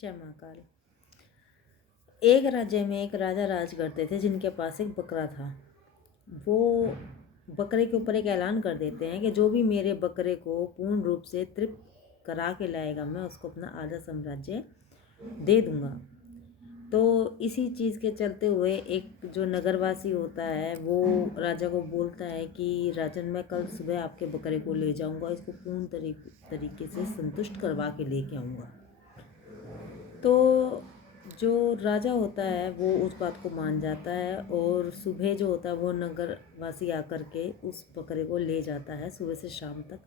जय महाकाल। एक राज्य में एक राजा राज करते थे जिनके पास एक बकरा था। वो बकरे के ऊपर एक ऐलान कर देते हैं कि जो भी मेरे बकरे को पूर्ण रूप से तृप्त करा के लाएगा मैं उसको अपना आधा साम्राज्य दे दूंगा। तो इसी चीज़ के चलते हुए एक जो नगरवासी होता है वो राजा को बोलता है कि राजन, मैं कल सुबह आपके बकरे को ले जाऊंगा, इसको पूर्ण तरीके से संतुष्ट करवा के लेके आऊँगा। तो जो राजा होता है वो उस बात को मान जाता है और सुबह जो होता है वो नगरवासी आकर के उस बकरे को ले जाता है। सुबह से शाम तक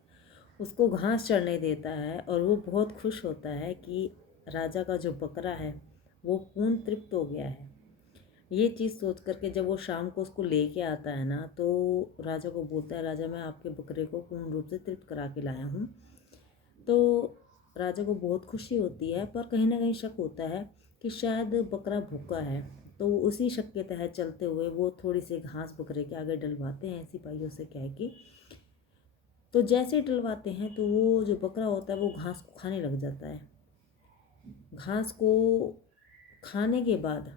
उसको घास चरने देता है और वो बहुत खुश होता है कि राजा का जो बकरा है वो पूर्ण तृप्त हो गया है। ये चीज़ सोच करके जब वो शाम को उसको लेके आता है ना, तो राजा को बोलता है, राजा मैं आपके बकरे को पूर्ण रूप से तृप्त करा के लाया हूँ। तो राजा को बहुत खुशी होती है, पर कहीं ना कहीं शक होता है कि शायद बकरा भूखा है। तो उसी शक के तहत चलते हुए वो थोड़ी सी घास बकरे के आगे डलवाते हैं सिपाहियों से कह के। तो जैसे डलवाते हैं तो वो जो बकरा होता है वो घास को खाने लग जाता है। घास को खाने के बाद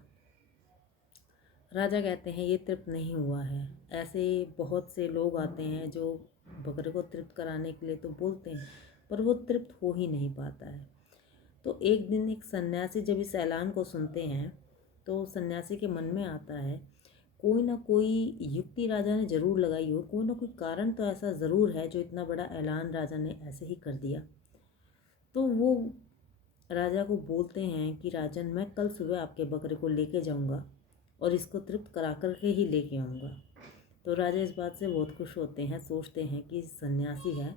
राजा कहते हैं ये तृप्त नहीं हुआ है। ऐसे बहुत से लोग आते हैं जो बकरे को तृप्त कराने के लिए तो बोलते हैं, पर वो तृप्त हो ही नहीं पाता है। तो एक दिन एक सन्यासी जब इस ऐलान को सुनते हैं तो सन्यासी के मन में आता है कोई ना कोई युक्ति राजा ने ज़रूर लगाई हो, कोई ना कोई कारण तो ऐसा ज़रूर है जो इतना बड़ा ऐलान राजा ने ऐसे ही कर दिया। तो वो राजा को बोलते हैं कि राजन, मैं कल सुबह आपके बकरे को लेके जाऊंगा और इसको तृप्त करा कर के ही लेके आऊँगा। तो राजा इस बात से बहुत खुश होते हैं, सोचते हैं कि सन्यासी है,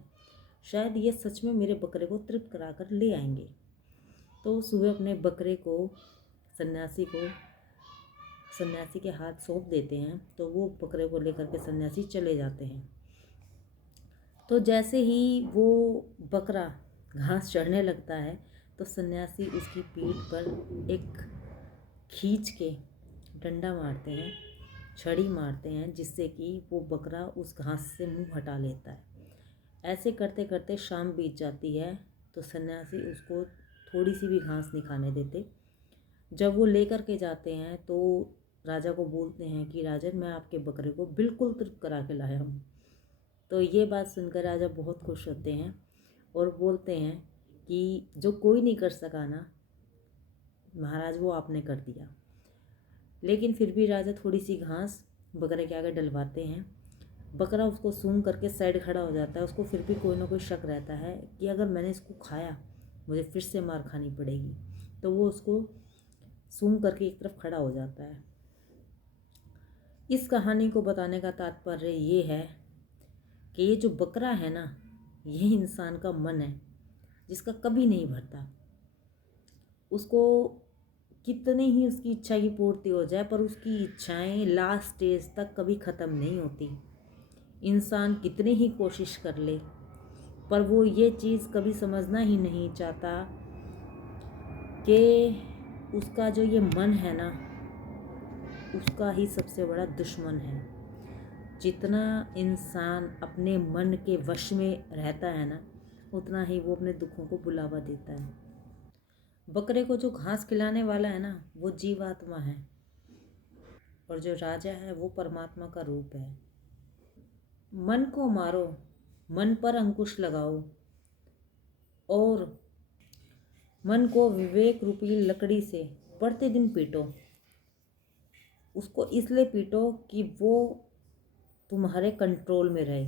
शायद ये सच में मेरे बकरे को तृप्त करा कर ले आएंगे। तो सुबह अपने बकरे को सन्यासी के हाथ सौंप देते हैं। तो वो बकरे को लेकर के सन्यासी चले जाते हैं। तो जैसे ही वो बकरा घास चढ़ने लगता है तो सन्यासी उसकी पीठ पर एक खींच के डंडा मारते हैं, छड़ी मारते हैं, जिससे कि वो बकरा उस घास से मुंह हटा लेता है। ऐसे करते करते शाम बीत जाती है। तो सन्यासी उसको थोड़ी सी भी घास नहीं खाने देते। जब वो लेकर के जाते हैं तो राजा को बोलते हैं कि राजन, मैं आपके बकरे को बिल्कुल तृप्त करा के लाया हूँ। तो ये बात सुनकर राजा बहुत खुश होते हैं और बोलते हैं कि जो कोई नहीं कर सका ना महाराज, वो आपने कर दिया। लेकिन फिर भी राजा थोड़ी सी घास बकरे के आगे डलवाते हैं। बकरा उसको सूंघ करके साइड खड़ा हो जाता है। उसको फिर भी कोई ना कोई शक रहता है कि अगर मैंने इसको खाया मुझे फिर से मार खानी पड़ेगी। तो वो उसको सूंघ करके एक तरफ खड़ा हो जाता है। इस कहानी को बताने का तात्पर्य ये है कि ये जो बकरा है ना, ये इंसान का मन है जिसका कभी नहीं भरता। उसको कितने ही उसकी इच्छा की पूर्ति हो जाए पर उसकी इच्छाएं लास्ट स्टेज तक कभी ख़त्म नहीं होती। इंसान कितनी ही कोशिश कर ले पर वो ये चीज़ कभी समझना ही नहीं चाहता कि उसका जो ये मन है ना, उसका ही सबसे बड़ा दुश्मन है। जितना इंसान अपने मन के वश में रहता है ना, उतना ही वो अपने दुखों को बुलावा देता है। बकरे को जो घास खिलाने वाला है ना, वो जीवात्मा है और जो राजा है वो परमात्मा का रूप है। मन को मारो, मन पर अंकुश लगाओ और मन को विवेक रूपी लकड़ी से प्रतिदिन पीटो। उसको इसलिए पीटो कि वो तुम्हारे कंट्रोल में रहे।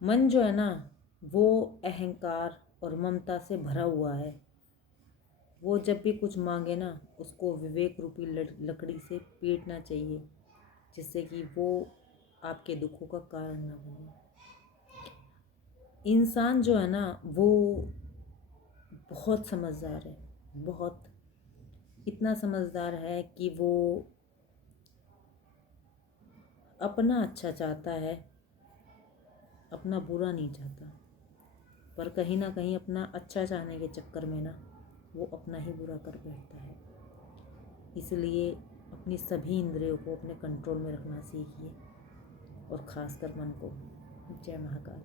मन जो है ना, वो अहंकार और ममता से भरा हुआ है। वो जब भी कुछ मांगे ना, उसको विवेक रूपी लकड़ी से पीटना चाहिए, जिससे कि वो आपके दुखों का कारण ना बने। इंसान जो है ना, वो बहुत समझदार है, बहुत, इतना समझदार है कि वो अपना अच्छा चाहता है, अपना बुरा नहीं चाहता। पर कहीं ना कहीं अपना अच्छा चाहने के चक्कर में ना वो अपना ही बुरा कर बैठता है। इसलिए अपनी सभी इंद्रियों को अपने कंट्रोल में रखना सीखिए और ख़ासकर मन को। जय महाकाल।